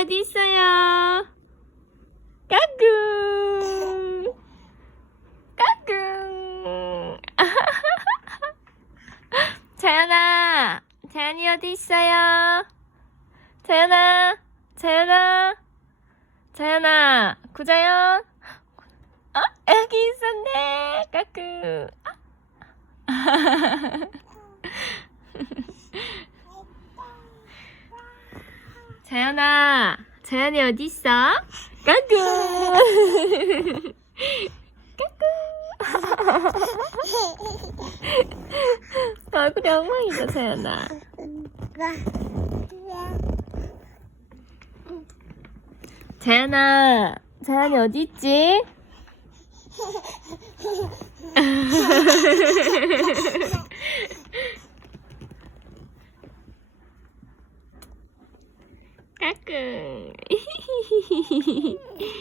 어디 있어요? 까꿍. 까꿍. 재현아, 재현이 어디 있어요? 재현아, 재현아, 재현아, 구자연. 어, 여기 있었네. 까꿍. 재현아, 재현이 어디 있어? 까꿍. 얼굴이 엉망이다, 재현아. 재현아, 재현이 어디 있지? 까꿍.